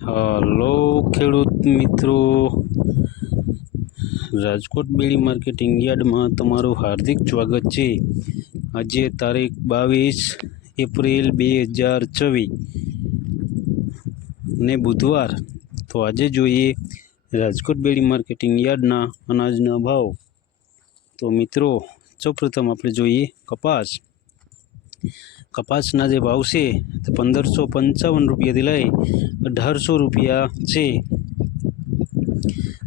Hello ખેડૂત મિત્રો, રાજકોટ બેડી marketing યાર્ડમાં તમારું હાર્દિક સ્વાગત છે। આજે તારીખ 22 એપ્રિલ 2024 ને બુધવાર। તો આજે જોઈએ રાજકોટ બેડી માર્કેટિંગ યાર્ડના અનાજના ભાવ। તો મિત્રો, સૌપ્રથમ આપણે જોઈએ કપાસના જે ભાવ છે તે 1555 રૂપિયાથી લઈ 1800 રૂપિયા છે।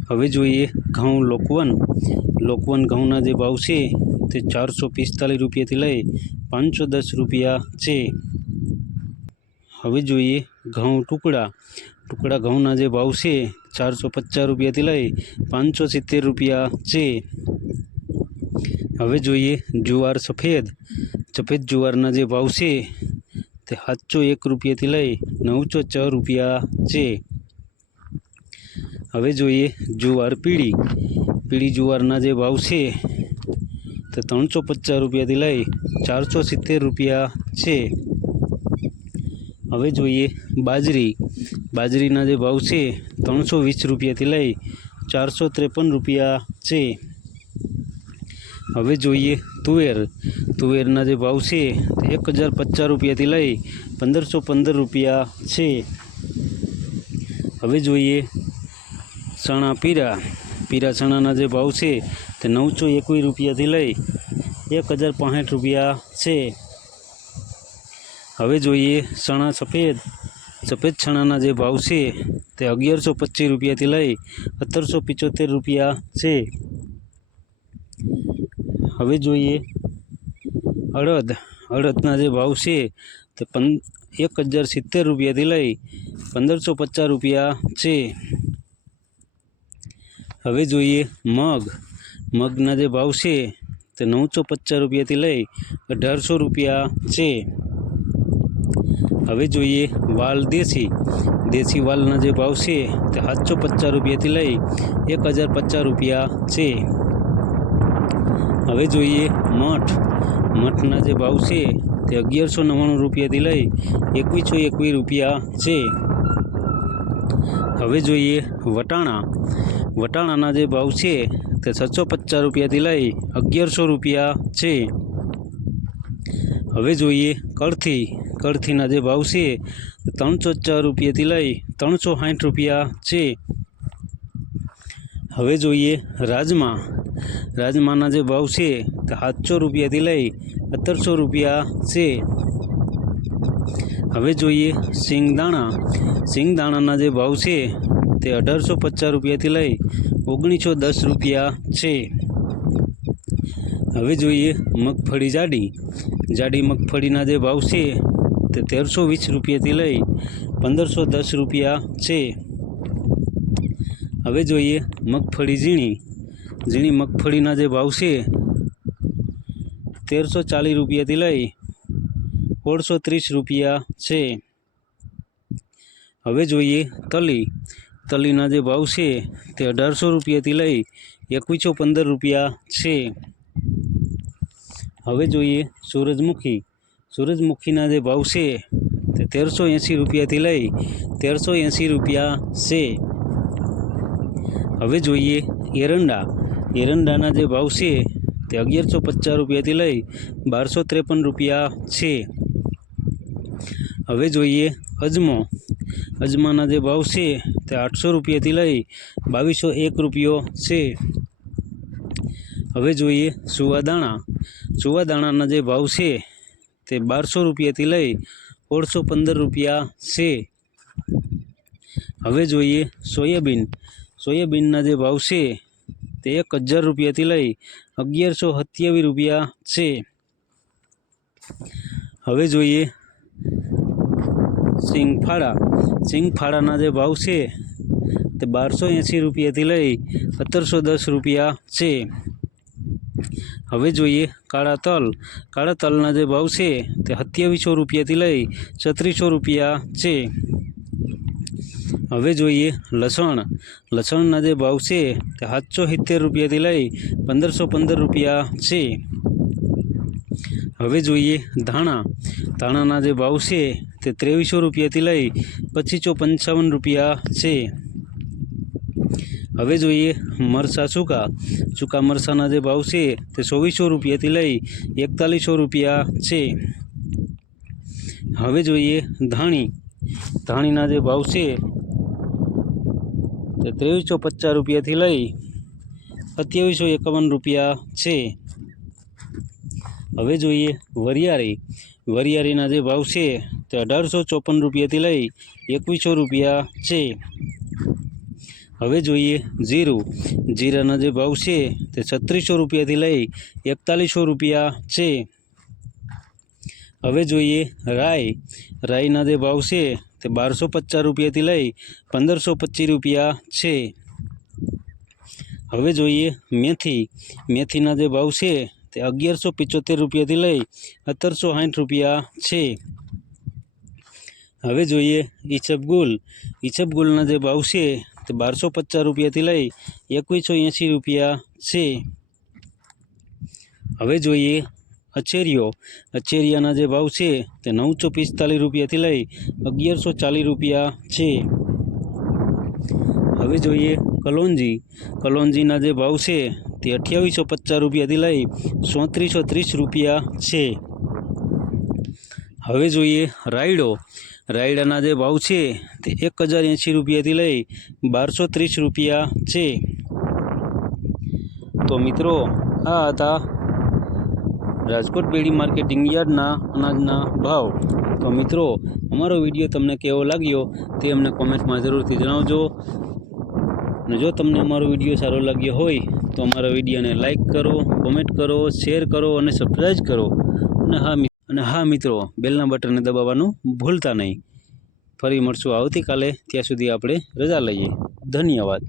હવે જોઈએ ઘઉં લોકવન ઘઉંના જે ભાવ છે તે 445 રૂપિયાથી લઈ 510 રૂપિયા છે। હવે જોઈએ ઘઉં ટુકડા ઘઉંના જે ભાવ છે 450 રૂપિયાથી લઈ 570 રૂપિયા છે। હવે જોઈએ જુવાર સફેદ જુવારના જે ભાવ છે તે 701 રૂપિયાથી લઈ 904 રૂપિયા છે। હવે જોઈએ જુવાર પીળી જુવારના જે ભાવ છે તે 350 રૂપિયાથી લઈ 470 રૂપિયા છે। હવે જોઈએ બાજરીના જે ભાવ છે 320 રૂપિયાથી લઈ 453 રૂપિયા છે। હવે જોઈએ તુવેરના જે ભાવ છે તે 1050 રૂપિયાથી લઈ 1515 રૂપિયા છે। હવે જોઈએ ચણા પીળા ચણાના જે ભાવ છે તે 921 રૂપિયાથી લઈ 1065 રૂપિયા છે। હવે જોઈએ ચણા સફેદ ચણાના જે ભાવ છે તે 1125 રૂપિયાથી લઈ 1775 રૂપિયા છે। હવે જોઈએ અડદના જે ભાવ છે તે 1070 રૂપિયાથી લઈ 1550 રૂપિયા છે। હવે જોઈએ મગના જે ભાવ છે તે 950 રૂપિયાથી લઈ 1800 રૂપિયા છે। હવે જોઈએ વાલ દેશી વાલના જે ભાવ છે તે 750 રૂપિયાથી લઈ 1050 રૂપિયા છે। હવે જોઈએ મઠના જે ભાવ છે તે 1199 રૂપિયાથી લઈ 2121 રૂપિયા છે। હવે જોઈએ વટાણાના જે ભાવ છે તે 650 રૂપિયાથી લઈ 1100 રૂપિયા છે। હવે જોઈએ કળથીના જે ભાવ છે તે 304 રૂપિયાથી લઈ 360 રૂપિયા છે। હવે જોઈએ રાજમાના જે ભાવ છે તે 700 રૂપિયાથી લઈ 1700 રૂપિયા છે। હવે જોઈએ સિંગદાણાના જે ભાવ છે તે 1850 રૂપિયાથી લઈ 1910 રૂપિયા છે। હવે જોઈએ મગફળી જાડી મગફળીના જે ભાવ છે તે 1320 રૂપિયાથી લઈ 1510 રૂપિયા છે। હવે જોઈએ મગફળી ઝીણી મગફળીના જે ભાવ છે 1340 રૂપિયાથી લઈ 1630 રૂપિયા છે। હવે જોઈએ તલીના જે ભાવ છે તે 1800 રૂપિયાથી લઈ 2115 રૂપિયા છે। હવે જોઈએ સૂરજમુખીના જે ભાવ છે તે 1380 રૂપિયાથી લઈ 1380 રૂપિયા છે। હવે જોઈએ એરંડાના જે ભાવ છે તે 1150 રૂપિયાથી લઈ 1253 રૂપિયા છે। હવે જોઈએ અજમાના જે ભાવ છે તે 800 રૂપિયાથી લઈ 2201 રૂપિયો છે। હવે જોઈએ સુવાદાણાના જે ભાવ છે તે 1200 રૂપિયાથી લઈ 1615 રૂપિયા છે। હવે જોઈએ સોયાબીનના જે ભાવ છે તે 1000 રૂપિયાથી લઈ 1127 રૂપિયા છે। હવે જોઈએ સિંગફાળાના જે ભાવ છે તે 1280 રૂપિયાથી લઈ 1710 રૂપિયા છે। હવે જોઈએ કાળા તલના જે ભાવ છે તે 2700 રૂપિયાથી લઈ 3600 રૂપિયા છે। હવે જોઈએ લસણના જે ભાવ છે તે 770 રૂપિયાથી લઈ 1515 રૂપિયા છે। હવે જોઈએ ધાણાના જે ભાવ છે તે 2300 રૂપિયાથી લઈ 2555 રૂપિયા છે. હવે જોઈએ મરચાં સૂકા મરચાંના જે ભાવ છે તે 2400 રૂપિયાથી લઈ 4100 રૂપિયા છે. હવે જોઈએ ધાણીના જે ભાવ છે તે 2350 રૂપિયાથી લઈ 2751 રૂપિયા છે. હવે જોઈએ વરિયાળીના જે ભાવ છે તે 1854 રૂપિયાથી લઈ 2100 રૂપિયા છે. હવે જોઈએ જીરાના જે ભાવ છે તે 3600 રૂપિયાથી લઈ 4100 રૂપિયા છે. હવે જોઈએ રાઈના જે ભાવ છે તે 1250 રૂપિયાથી લઈ 1525 રૂપિયા છે. હવે જોઈએ મેથીના જે ભાવ છે તે 1175 રૂપિયાથી લઈ 1760 રૂપિયા છે. હવે જોઈએ ઈસબગુલના જે ભાવ છે તે 1250 રૂપિયાથી લઈ 2180 રૂપિયા છે. હવે જોઈએ અચેરિયાના જે ભાવ છે તે 945 રૂપિયાથી લઈ 1140 રૂપિયા છે. હવે જોઈએ કલોંજીના જે ભાવ છે તે 2850 રૂપિયાથી લઈ 3430 રૂપિયા છે. હવે જોઈએ રાયડાના જે ભાવ છે તે 1080 રૂપિયાથી લઈ 1230 રૂપિયા છે. તો મિત્રો આ હતા રાજકોટ બેડી માર્કેટિંગ યાર્ડના અનાજના ભાવ. તો મિત્રો અમારો વિડીયો તમને કેવો લાગ્યો તે અમને કોમેન્ટમાં જરૂરથી જણાવજો. અને જો તમને અમારો વિડીયો સારો લાગ્યો હોય તો અમારા વિડીયોને લાઈક કરો, કોમેન્ટ કરો, શેર કરો અને સબસ્ક્રાઈબ કરો. અને હા મિત્રો, બેલના બટનને દબાવવાનું ભૂલતા નહીં. ફરી મળશું આવતીકાલે. ત્યાં સુધી આપણે રજા લઈએ. ધન્યવાદ.